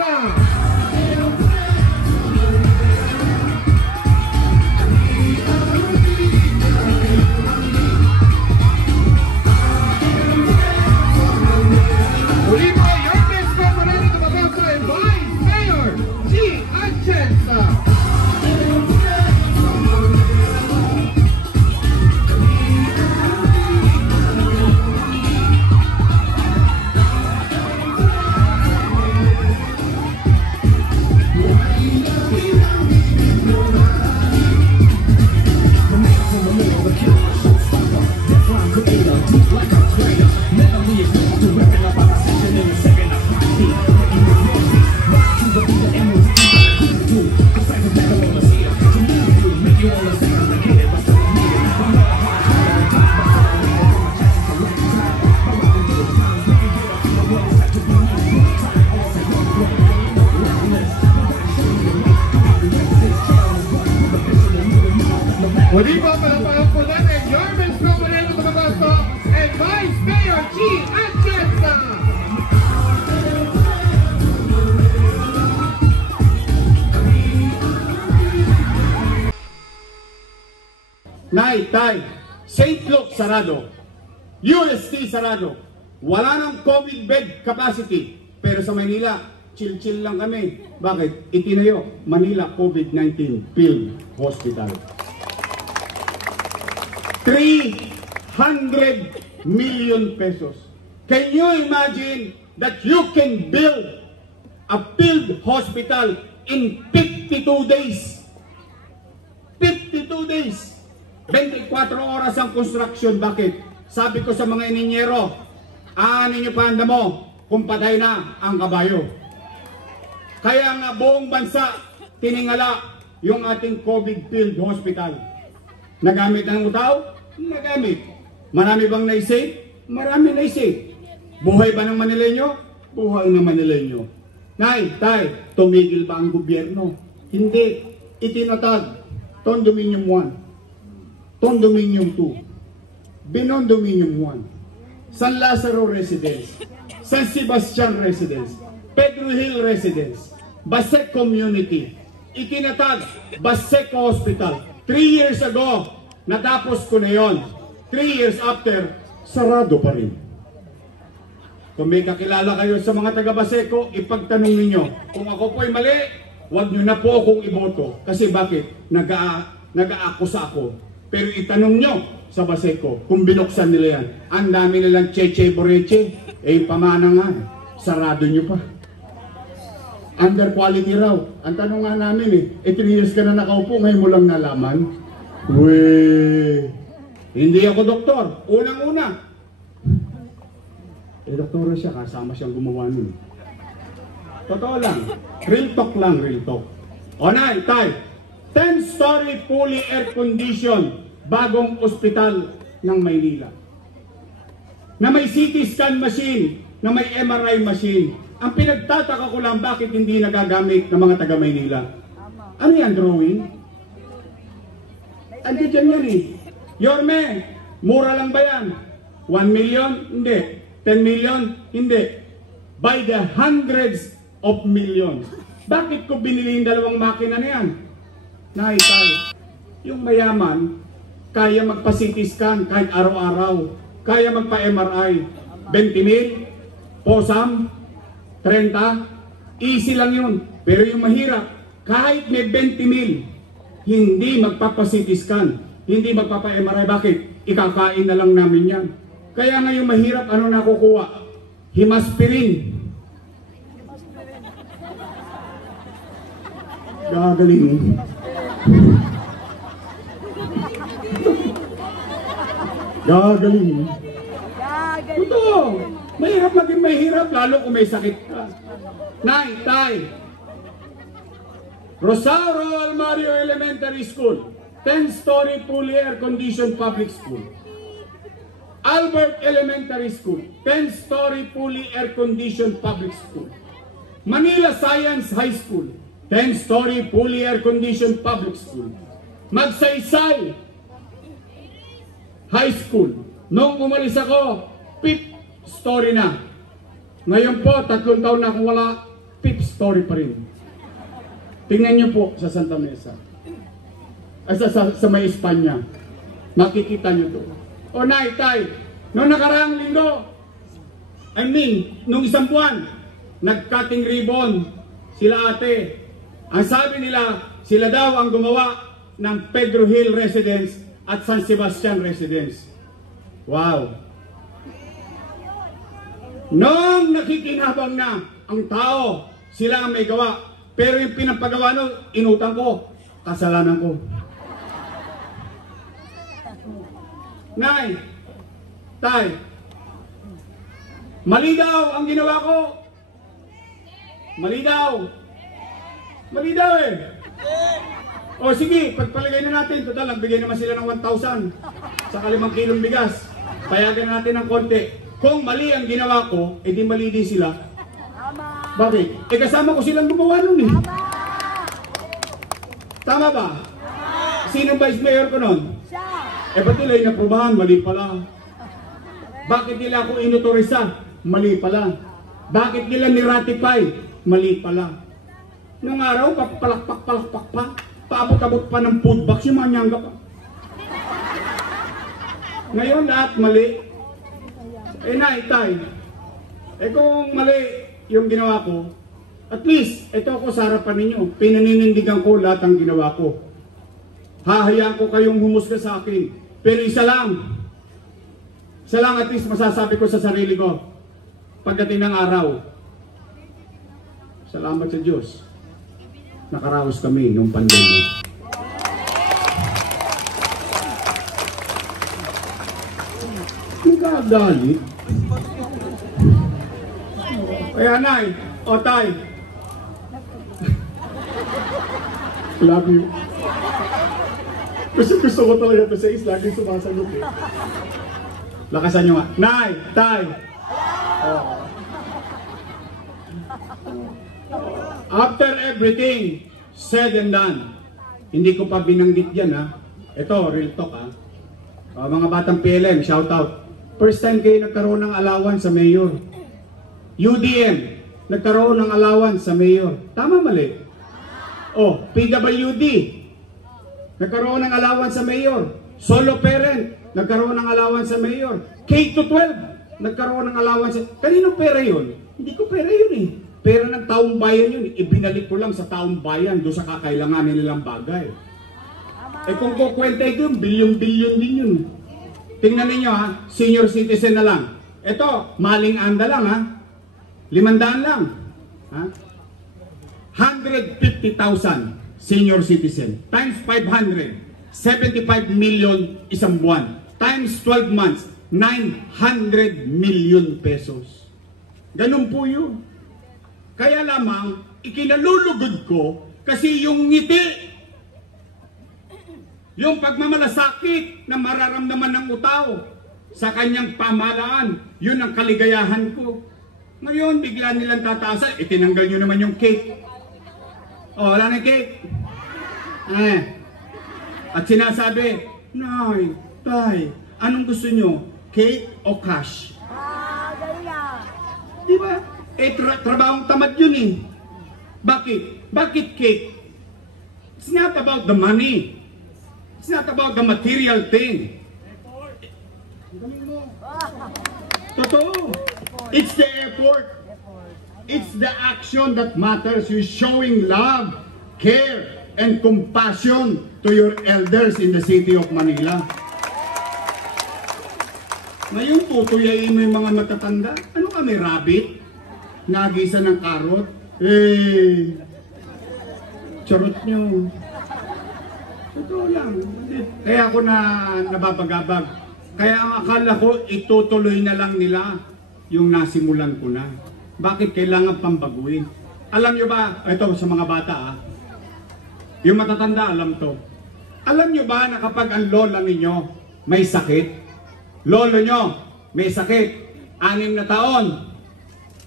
Atienza! Muli po, your next representative of Mabasa and Vice Mayor G. Atienza! Muli po, palapalang po natin, your Miss Prominent of Mabasa and Vice Mayor G. Atienza! Nay, Tay, St. Luke sarado, UST sarado, wala nang COVID bed capacity, pero sa Manila, chill-chill lang kami. Bakit? Itinayo, Manila COVID-19 Field Hospital. 300 million pesos. Can you imagine that you can build a field hospital in 52 days? 52 days! 24 oras ang construction. Bakit? Sabi ko sa mga ininyero, aanin nyo panda mo kung patay na ang kabayo. Kaya nga buong bansa tiningala yung ating COVID field hospital. Nagamit ng tao? Nagamit. Marami bang naisave? Marami naisave. Buhay ba ng Manileño? Buhay ng Manileño. Nay, Tay, tumigil ba ang gobyerno? Hindi. Itinatag. Condominium 1. Condominium 2. Binondominium 1. San Lazaro Residence. San Sebastian Residence. Pedro Hill Residence. Basek Community. Itinatag. Basek Hospital. 3 years ago, natapos ko na yon. 3 years after, sarado pa rin. Kung may kakilala kayo sa mga taga-Baseco, ipagtanong ninyo. Kung ako po'y mali, huwag nyo na po akong iboto. Kasi bakit? Nag-aakusa ako. Pero itanong nyo sa Baseco, kung binuksan nila yan. Ang dami nilang cheche boreche. Pamana nga, sarado nyo pa. Under quality raw. Ang tanong nga namin 3 years ka na nakaupo, ngayon mo lang nalaman. Hindi ako doktor. Unang-una. Doktora siya, kasama siyang gumawa nun. Totoo lang. Real talk lang, real talk. O Nay, Tay, 10-story fully air-conditioned bagong ospital ng Maynila. Na may CT scan machine, na may MRI machine. Ang pinagtataka ko lang, bakit hindi nagagamit ng mga taga-Maynila? Ano yan, drawing? Andi dyan yan Yorme, mura lang ba yan? 1 million? Hindi. 10 million? Hindi. By the hundreds of millions. Bakit ko binili yung dalawang makina na yan? Nay, Tay, yung mayaman, kaya magpa-CT scan kahit araw-araw. Kaya magpa-MRI. 20 mil? Posam? 30? Easy lang yun. Pero yung mahirap, kahit may 20 mil, hindi magpapa-CT scan. Hindi magpapa-MRI. Bakit? Ikakain na lang namin yan. Kaya nga yung mahirap, ano nakukuha? Himaspirin. Gagaling. Gagaling. Totoo. Mahirap maging mahirap, lalo kung may sakit ka. Nay, Tay, Rosario Almario Elementary School, 10-story fully air-conditioned public school. Albert Elementary School, 10-story fully air-conditioned public school. Manila Science High School, 10-story fully air-conditioned public school. Magsaysay High School, nung umalis ako, 5th story na. Ngayon po, 3 taon na akong wala, fifth story pa rin. Tingnan niyo po sa Santa Mesa. Sa may Espanya. Makikita niyo to. O nay, tay, noong nakaraang linggo, nung isang buwan, nag-cutting ribbon sila ate. Ang sabi nila, sila daw ang gumawa ng Pedro Hill Residence at San Sebastian Residence. Wow! Noong nakikinabang na ang tao, sila ang may gawa. Pero yung pinapagawa nun, inutang ko, kasalanan ko. Nay, tay, mali daw ang ginawa ko. Mali daw. Mali daw eh. O sige, pagpalagay na natin. Total, nagbigay naman sila ng 1,000. Saka 5 kilong bigas. Payagan natin ng konti. Kung mali ang ginawa ko, edi mali din sila. Bakit? Eh kasama ko silang gumawa nun eh. Tama ba? Sino vice mayor ko nun? Eh ba't nila inaprubahan? Mali pala. Bakit nila ako inutorisa? Mali pala. Bakit nila ni-ratify? Mali pala. Nung araw, palakpak pa. Paabot-abot pa ng food box yung mga nyangga pa. Ngayon lahat mali. Eh nay, tay. Eh kung mali yung ginawa ko, at least, ito ako sa harapan ninyo. Pinaninindigan ko lahat ang ginawa ko. Hahayaan ko kayong humusga sa akin. Pero isa lang at least masasabi ko sa sarili ko. Pagdating ng araw, salamat sa Diyos. Nakaraos kami nung pandemya. Nagagalit. Kaya nay, o tay. Love you. Gusto ko talaga ito sa laging sumasagot eh. Lakasan nyo nga. Nay, tay. Oh. After everything said and done, hindi ko pa binanggit yan ha. Ito, real talk ha. Mga batang PLM, shout out. First time kayo nagkaroon ng allowance sa mayor. UDM, nagkaroon ng allowance sa mayor. Tama mali? Oh, PWD, nagkaroon ng allowance sa mayor. Solo parent, nagkaroon ng allowance sa mayor. K-12, nagkaroon ng allowance. Kanino pera yun? Hindi ko pera yun eh. Pera ng taong bayan yun. Ibinalik ko lang sa taong bayan doon sa kakailanganin nilang bagay. Eh kung kukwenta ito, bilyon-bilyon din yun. Tingnan ninyo ha, senior citizen na lang. Ito, maling anda lang ha. 500 lang. Ha? 150,000 senior citizen. Times 500. 75 million isang buwan. Times 12 months. 900 million pesos. Ganun po yun. Kaya lamang, ikinalulugod ko kasi yung ngiti, yung pagmamalasakit na mararamdaman ng utao sa kanyang pamahalaan, yun ang kaligayahan ko. Ngayon, bigla nilang tataasan, itinanggal nyo naman yung cake. O, wala na cake. At sinasabi, Nay, tay, anong gusto nyo? Cake o cash? Diba? Eh, trabahong tamad yun eh. Bakit? Bakit cake? It's not about the money. It's not about the material thing. Totoo. It's the effort. It's the action that matters. You're showing love, care, and compassion to your elders in the city of Manila. Ngayon, tutuyayin mo yung mga matatanda. Ano kami, rabbit? Nagisa ng karot? Eh, charot nyo. Totoo lang. Kaya ako nababagabag. Kaya ang akala ko, itutuloy na lang nila yung nasimulan ko na. Bakit kailangan pambaguin? Alam nyo ba, ito sa mga bata yung matatanda, alam to. Alam nyo ba na kapag ang lola ninyo may sakit, lolo nyo may sakit, 6 na taon,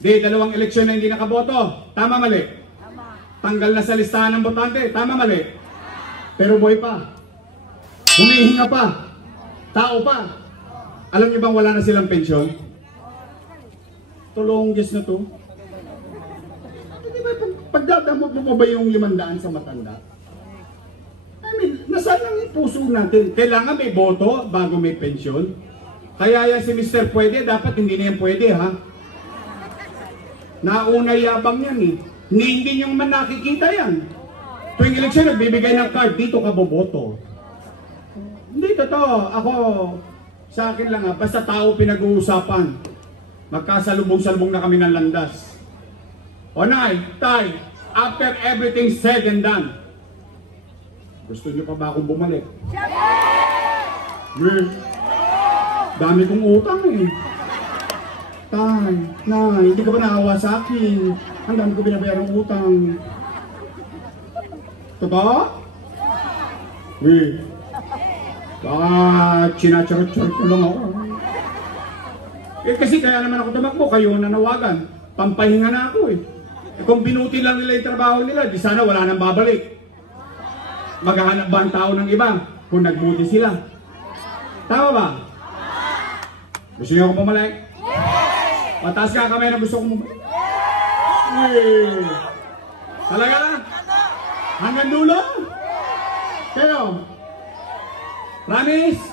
di 2 eleksyon na hindi nakaboto, tama mali? Tama. Tanggal na sa listahan ng botante, tama mali? Pero boy pa, humihinga pa, tao pa. Alam nyo bang wala na silang pensyon? Tulong guess na to. Di ba Pagdadamot mo pa ba yung 500 sa matanda? I mean, nasaan ang puso natin? Kailangan may boto bago may pensyon. Kaya yan si Mr. Pwede, dapat hindi na yan pwede, ha? Nauna yabang yan, eh. Hindi nyo man nakikita yan. Tuwing eleksyon, nagbibigay ng card, dito ka boboto. Hindi totoo. Ako, sa akin lang, ha, basta tao pinag-uusapan. Magkasalubong-salubong na kami ng landas. O nay, tay, after everything said and done, gusto nyo pa ba akong bumalik? Yes. Dami kong utang eh. Tay, nay, hindi ka ba naawa sa akin? Ang dami ko binabayarang utang. Totoo? Eh. Baka sinacharot-charot ko lang ako. Eh kasi kaya naman ako tumakbo, kayo nanawagan. Pampahinga na ako eh. Eh kung binuti lang nila yung trabaho nila, di sana wala nang babalik. Maghahanap ba ang tao ng iba kung nagbuti sila? Tama ba? Gusto niyo ako pumalik? Pataas ka kamay na gusto ko bumalik. Eh. Talaga? Hanggang dulo? Kayo? Promise?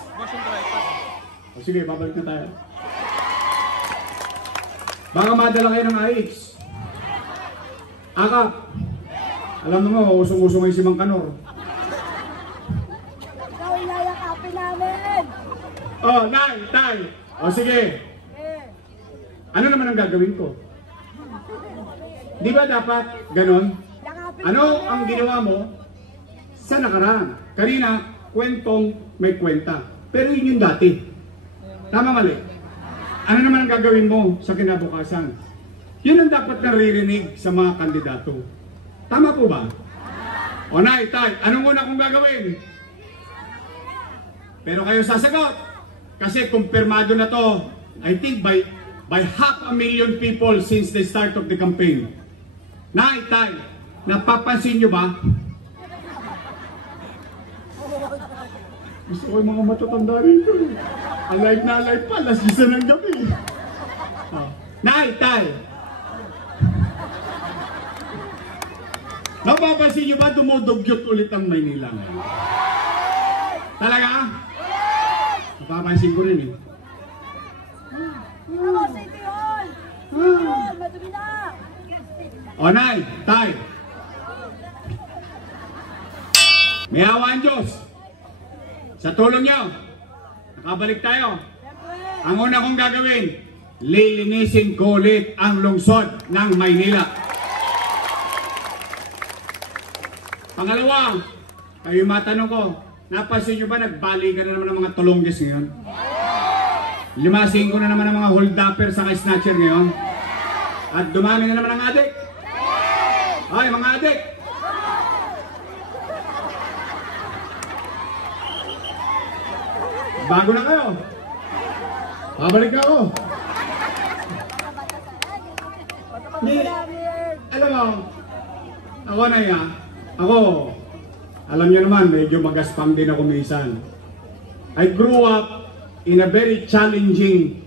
O sige, babalik na tayo. Baka madala kayo ng AX. Akap. Alam mo, usong-usong ay si Mang Kanor. Ikaw ilayakapin namin! Oh, nay, tay. O sige. Ano naman ang gagawin ko? Di ba dapat ganon? Ano ang ginawa mo sa nakaraan? Kanina, kwentong may kwenta. Pero yun yung dati. Tama mali? Ano naman ang gagawin mo sa kinabukasan? Yun ang dapat naririnig sa mga kandidato. Tama po ba? O nay, tay, anong una kong gagawin? Pero kayo sasagot. Kasi kumpirmado na to, I think by 500,000 people since the start of the campaign. Nay, tay, napapansin nyo ba? Gusto ko yung mga matatanda rito. Alive na alive pa, alas 10 ng gabi. Oh. Nay, tay, napapansin nyo ba dumudugyot ulit ang Maynila? Talaga? Napapansin ko rin eh. Ako, City Hall! City Hall, madumi na! O nay, tay, may awa ang Diyos. Sa tulong nyo, nakabalik tayo. Ang una kong gagawin, lilinisin ko ulit ang lungsod ng Maynila. Pangalawa, kayo matanong ko, napansin nyo ba nagbali ka na naman ng mga tulunggis ngayon? Limasin ko na naman ng mga hold-upper sa snatcher ngayon. At dumami na naman ang adik. Ay, mga adik. Bago na kayo. Babalik na ako. Hindi, alam mo, ako na yan. Ako, alam niyo naman, medyo magaspang din ako minsan. I grew up in a very challenging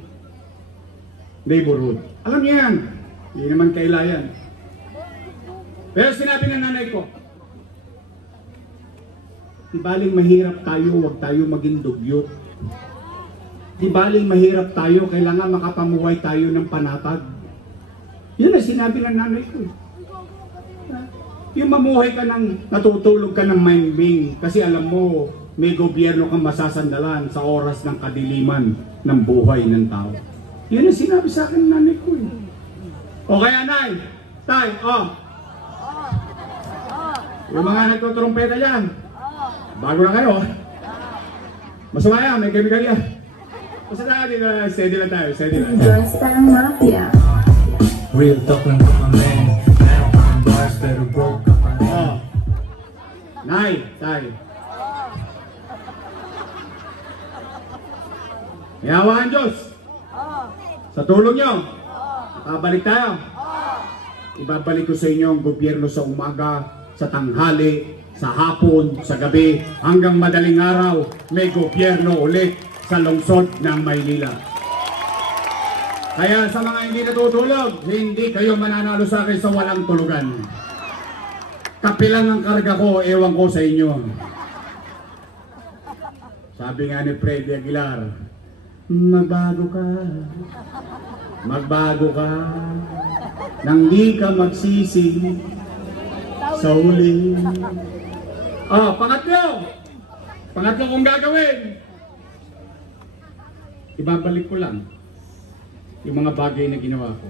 neighborhood. Alam niyo yan, hindi naman kailayan. Pero sinabi ng nanay ko, di baling mahirap tayo, huwag tayo maging dugyot. Di baling mahirap tayo, kailangan makapamuhay tayo ng panatag. Yun ang sinabi ng nanay ko. Yung mamuhay ka ng, natutulog ka ng mahimbing kasi alam mo, may gobyerno kang masasandalan sa oras ng kadiliman ng buhay ng tao. Yun ang sinabi sa akin ng nanay ko. O kaya nay, tay, yung mga nagtutrumpeta dyan, bago na kayo. Masama yan, may chemical yan. Basta natin na steady lang tayo, steady lang. Basta Mafia. Real talk lang kami. Meron kang bars pero broke ka pa rin. Nay, tay. Yawa ang Diyos. Sa tulong nyo, nakabalik tayo. Ibabalik ko sa inyo ang gobyerno sa umaga, sa tanghali, sa hapon, sa gabi, hanggang madaling araw, may gobyerno ulit sa lungsod ng Maynila. Kaya sa mga hindi natutulog, hindi kayo mananalo sa akin sa walang tulugan. kapilang ang karga ko, ewan ko sa inyo. Sabi nga ni Freddy Aguilar, magbago ka. Magbago ka. Nang di ka magsisi sa huli. Pangatlo. Pangatlo kong gagawin. Ibabalik ko lang yung mga bagay na ginawa ko.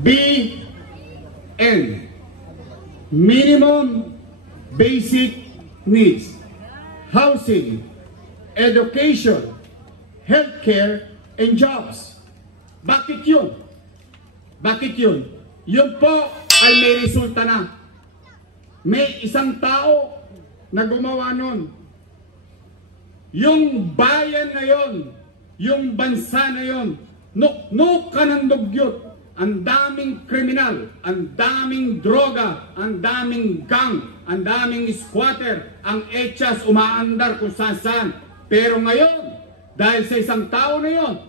MBN. Minimum Basic Needs. Housing, education, healthcare, and jobs. Bakit yun? Bakit yun? Yun po ay may resulta na. May isang tao na gumawa nun. Yung bayan na yun, yung bansa na yun, nuk-nuk ka ng dugyot. Ang daming kriminal, ang daming droga, ang daming gang, ang daming squatter, ang echas umaandar kung saan. Pero ngayon, dahil sa isang tao na yun,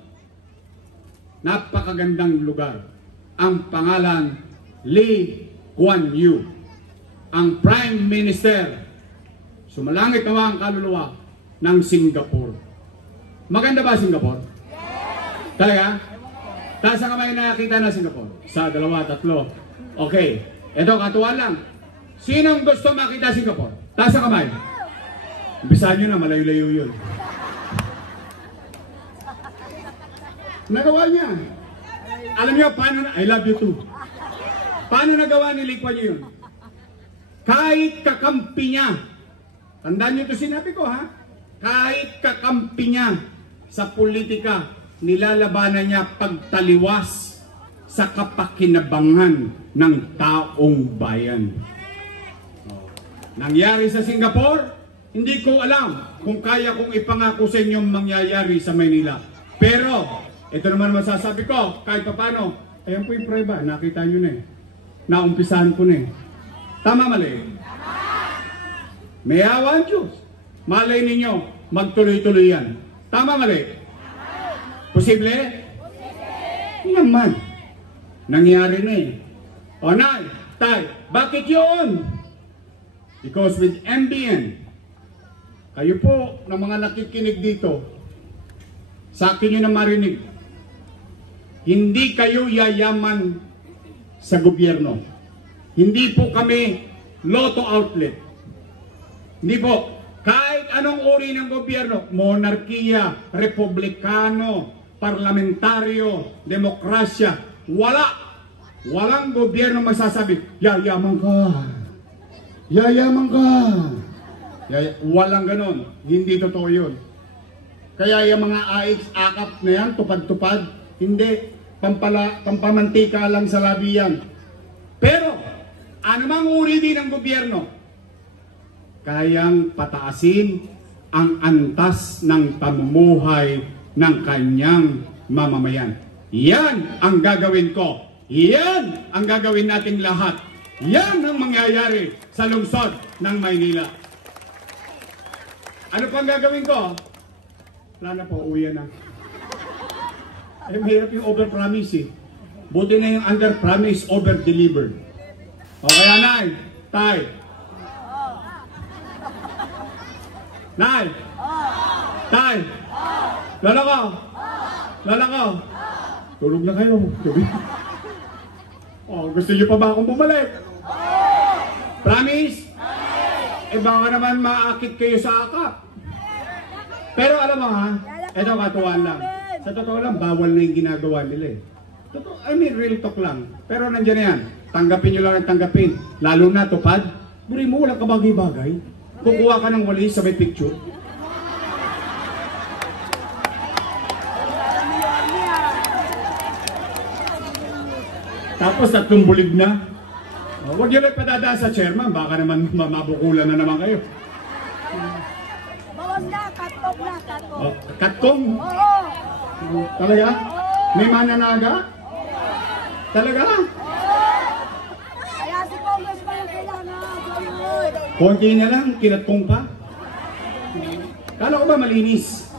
napakagandang lugar. Ang pangalan, Lee Kuan Yew, ang Prime Minister, sumalangit nawa ang kaluluwa ng Singapore. Maganda ba Singapore? Yes! Talaga? Taas ang kamay na nakita na Singapore. Sa 2, 3. Okay. Ito, katuwa lang. Sinong gusto makita Singapore? Taas ang kamay. Umpisahan nyo na, malayo-layo yun. Nagawa niya. Alam niyo, paano na? I love you too. Paano nagawa ni Lee Kuan Yew yun? Kahit kakampi niya. Tandaan niyo ito sinabi ko, ha? Kahit kakampi niya sa politika, nilalabanan niya pagtaliwas sa kapakinabangan ng taong bayan. Nangyari sa Singapore, hindi ko alam kung kaya kong ipangako sa inyong mangyayari sa Maynila. Pero, ito naman masasabi ko, kahit pa paano, ayan po yung prueba, nakita nyo na eh. Naumpisahan ko na eh. Tama mali? May awa ang Diyos. Malay ninyo, magtuloy-tuloy yan. Tama mali? Posible? Posible. Naman. Nangyari na eh. O nay, tay, bakit yun? Because with MBN, kayo po na mga nakikinig dito, sa akin nyo na marinig, hindi kayo yayaman sa gobyerno. Hindi po kami lotto outlet. Hindi po. Kahit anong uri ng gobyerno, monarkiya, republikano, parlamentaryo, demokrasya, walang gobyerno magsasabi, yayaman ka, yayaman ka. Walang ganon, hindi totoo yun. Kaya yung mga AX, akap na yan, tupad-tupad, hindi, pampamantika lang sa labi yan. Pero, anumang uri din ng gobyerno, kayang pataasin ang antas ng pamumuhay ng kanyang mamamayan. Yan ang gagawin ko. Yan ang gagawin nating lahat. Yan ang mangyayari sa lungsod ng Maynila. Ano pang gagawin ko? Wala na po, uwi na. Ay, mahirap yung over-promise eh. Buti na yung under-promise, over-deliver. O kaya nay, tay. Nay, tay. Lola ko. Lola ko. Tulog na kayo. Gusto niyo pa ba akong bumalik? Promise? Eh baka naman maakit kayo sa akap. Pero alam mo ha, ito katuwaan lang. Sa totoo lang, bawal na yung ginagawa nila eh. Totoo, I mean, real talk lang. Pero nandiyan na yan. Tanggapin nyo lang ang tanggapin. Lalo na tupad. Buri mo, walang kabagay-bagay. Kukuha ka ng walis sa may picture. Tapos 3 bulig na. Huwag nyo lang padadaan sa chairman. Baka naman mabukulan na naman kayo. Bawas na, katkong na, katkong. Katkong? Oo. Talaga? May mananaga? Talaga? Kaya si Congress pa yung kailangan. Konti na lang, kinatkong pa. Kala ko ba malinis?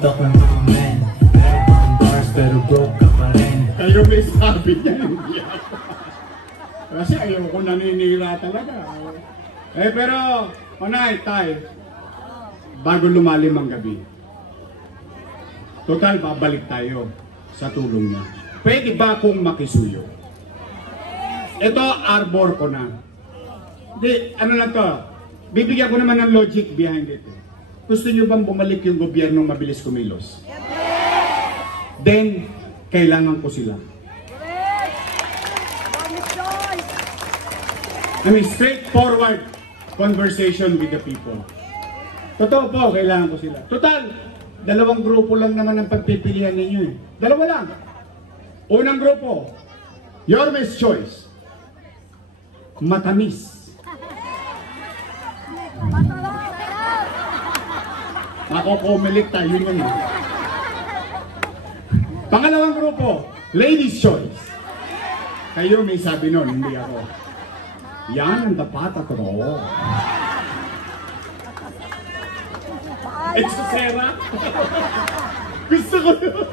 talk lang to men. Meron pang bars pero broke ka pa rin. Kayo may sabi niya, hindi ako. Kasi ayoko naninira talaga. Pero, Onay, Tay, bago lumalim ang gabi, total, babalik tayo sa tulong niya. Pwede ba akong makisuyo? Ito, arbor ko na. Di, ano lang to, bibigyan ko naman ng logic behind it. Gusto niyo bang bumalik yung gobyernong mabilis kumilos? Then, kailangan ko sila. I mean, straightforward conversation with the people. Totoo po, kailangan ko sila. Total, dalawang grupo lang naman ang pagpipilian ninyo eh. Dalawa lang. Unang grupo, Yorme's Choice. Matamis. Makokomelik tayo yun eh. Pangalawang grupo, Ladies' Choice. Kayo may sabi nun, hindi ako. Yan ang dapat ako. Exosera? Gusto ko yun.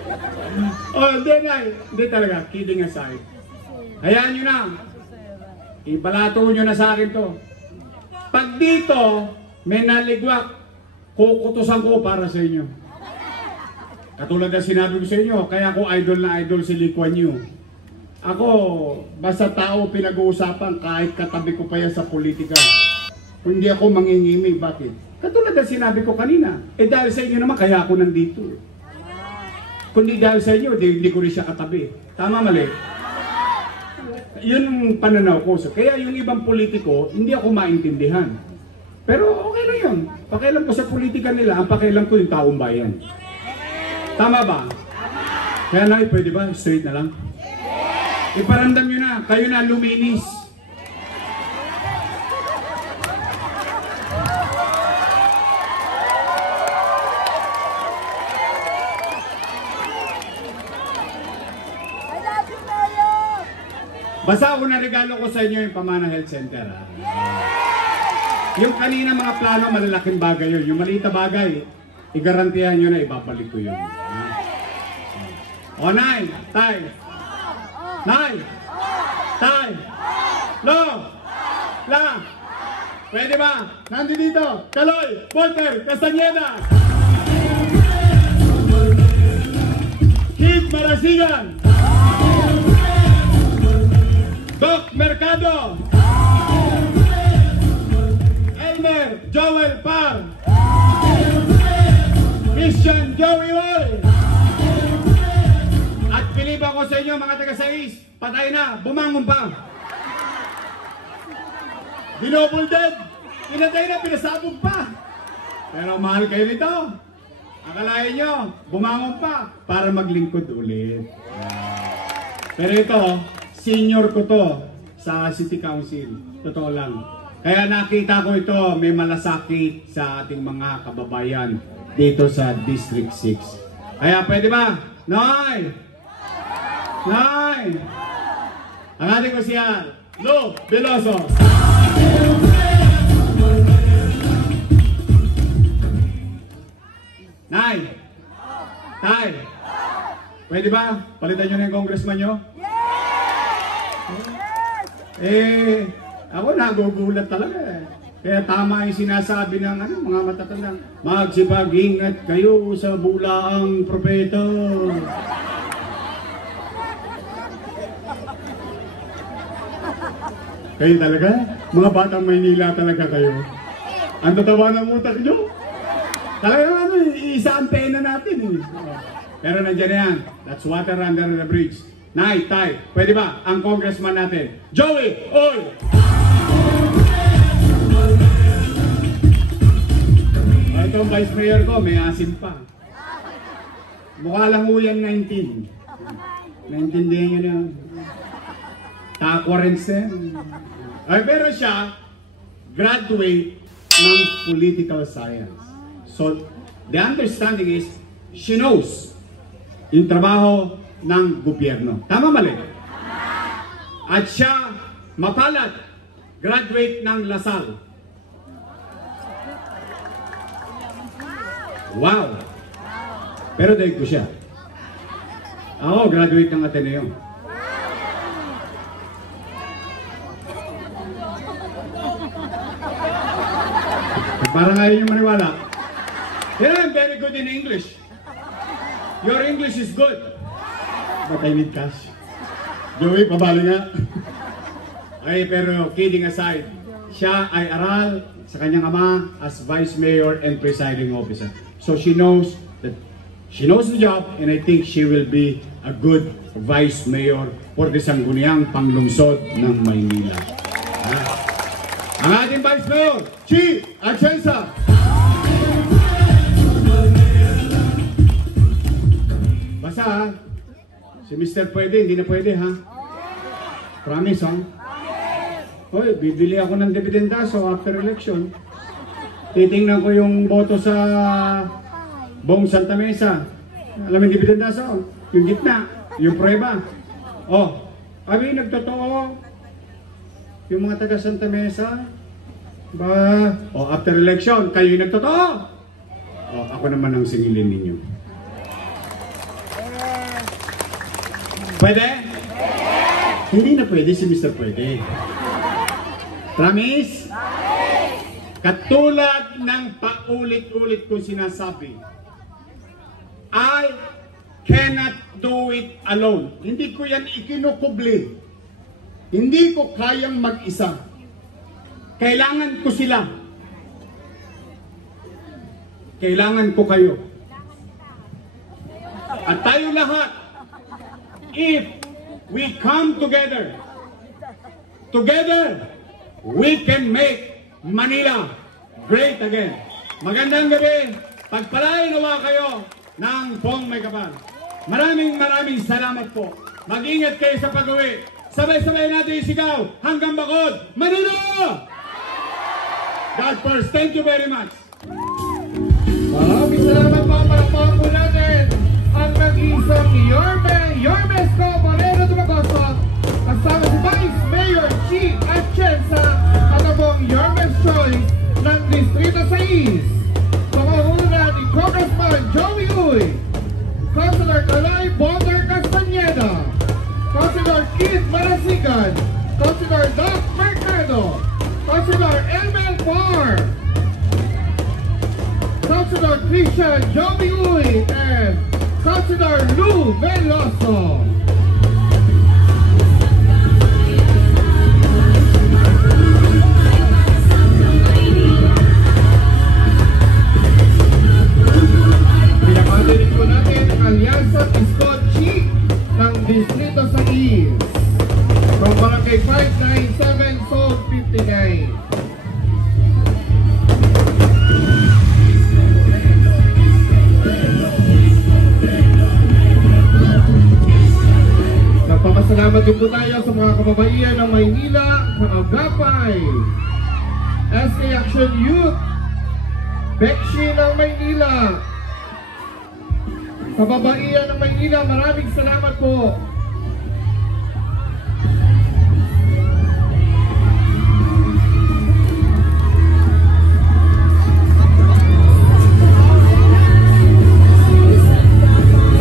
Oh, hindi talaga. Kidding aside. Hayaan nyo na. Ibalato nyo na sa akin to. Pag dito, may naligwak, kukutusan ko para sa inyo. Katulad na sinabi ko sa inyo, kaya ako idol na idol si Lee Kuan Yew. Ako, basta tao pinag-uusapan kahit katabi ko pa yan sa politika. Hindi ako mangingimig. Bakit? Katulad na sinabi ko kanina, dahil sa inyo naman kaya ako nandito. Kundi dahil sa inyo, hindi ko rin siya katabi. Tama, mali? Yun ang pananaw ko. Kaya yung ibang politiko, hindi ako maintindihan. Pero okay lang yun. Pakialam ko sa politika nila, ang pakialam ko yung taong bayan. Tama ba? Kaya na, pwede ba? Straight na lang. Iparamdam nyo na, kayo na luminis. Basta ako na regalo ko sa inyo yung Pamana Health Center. Yung kanina mga plano, malalaking bagay yun. Yung maliit na bagay, igarantihan nyo na ibabalik ko yun. O, Nay, Tay. Nay! Tay! Lo! La! Pwede ba? Nandito dito! Kaloy! Walter! Castañeda! Kid Marasigan! Doc Mercado! Elmer Joel Par! Christian Joey Wall! At pilip ako sa inyo mga taga-sais, patay na, bumangon pa. Dinouble dead, pinatay na, pinasabog pa. Pero mahal kayo nito. Akalain nyo, bumangon pa para maglingkod ulit. Pero ito, senior ko to sa City Council. Totoo lang. Kaya nakita ko ito, may malasakit sa ating mga kababayan dito sa District 6. Kaya pwede ba? Noy! Nay! Ang ating kusyan, Lo Veloso. Nay! Tay! Pwede ba? Palitan nyo na yung congressman nyo? Ako nagugulat talaga eh. Kaya tama yung sinasabi ng mga matatandang, magsipag-ingat kayo sa bulaang propeta. Kayo talaga? Mga batang Maynila talaga kayo. Ang tatawa ng utak nyo? Talaga isa ang pena natin eh. Pero nandiyan na yan. That's water under the bridge. Nay, Tay, pwede ba? Ang congressman natin. Joey! Oy! Itong vice mayor ko, may asim pa. Mukha lang yan 19. Naintindihan nyo na. Takwarens na. Pero siya, graduate ng political science. So, the understanding is, she knows yung trabaho ng gobyerno. Tama mali? At siya, mapalad, graduate ng Lasal. Wow! Pero daig ko siya. Ako, graduate ng Ateneo. Parang ayaw niyo maniwala. Yeah, I'm very good in English. Your English is good. But I need cash. Joey, pabali nga. Ay, pero kidding aside, siya ay aral sa kanyang ama as Vice Mayor and Presiding Officer. So she knows the job, and I think she will be a good Vice Mayor for the sangguniang panglungsod ng Maynila. Ang ating Vice Mayor, Chi Atienza. Basta ha, si Mr. Pwede, hindi na pwede ha. Promise ha. Hoy, bibili ako ng dividendaso after election. Titingnan ko yung boto sa buong Santa Mesa. Alam yung dividendaso? Yung gitna, yung prueba. Oh, kami nagtotoo. Yung mga taga Santa Mesa, ba? Oh, after election, kayo yung nagtotoo. Oh, ako naman ang singilin ninyo. Pwede? Hindi na pwede si Mr. Pwede. Promise? Katulad ng paulit-ulit ko sinasabi, I cannot do it alone. Hindi ko yan ikinukubli. Hindi ko kayang mag-isa. Kailangan ko sila. Kailangan ko kayo. At tayo lahat, if we come together, we can make Manila great again. Magandang gabi. Pagpalain nawa kayo ng buong may kapal. Maraming salamat po. Mag-ingat kayo sa pag-uwi. Sabay-sabay natin isigaw hanggang Bacod, Manila! God first. Thank you very much. Maraming salamat po. Palakpakan po natin ang nag-iisang Yormes Co. Moreno Dumagoso kasama si Vice Mayor Chi Atienza at ang buong Yormes Choice ng Distrito 6. Pangunguna ni Congressman Joey Uy, Councilor Kalay Bonder Castañeda, Councilor Keith Marasigan, Councilor Doc Mercado, Councilor Elmel Farr, Councilor Christian Joey Uy, and Councilor Lou Veloso. Pinapatinig po natin ang Alyansa Iskochi ng Distrito 6 from Barangay 597, Zone 59. Nagpapasalamat din po tayo sa mga kababaihan ng Maynila, Kaagapay, SK Action Youth, Bekshi ng Maynila, kababaihan ng Maynila, maraming salamat po.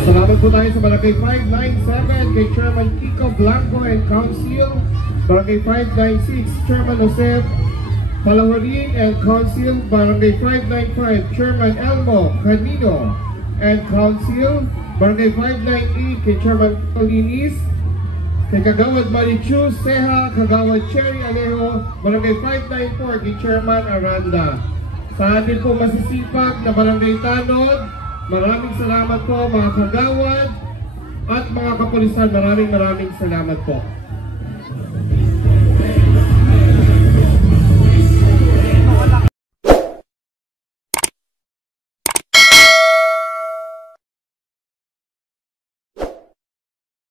Salamat po tayo sa Barangay 597 kay Chairman Kiko Blanco and Council, Barangay 596 Chairman Joseph Palahurin and Council, Barangay 595 Chairman Elmo Canino and Council, Barangay 598 kay Chairman Polinis, kay Kagawad Marichu Seha, Kagawad Cherry Alejo, Barangay 594 kay Chairman Aranda. Sa atin po masisipag na Barangay Tanod, maraming salamat po mga kagawad at mga kapulisan, maraming salamat po.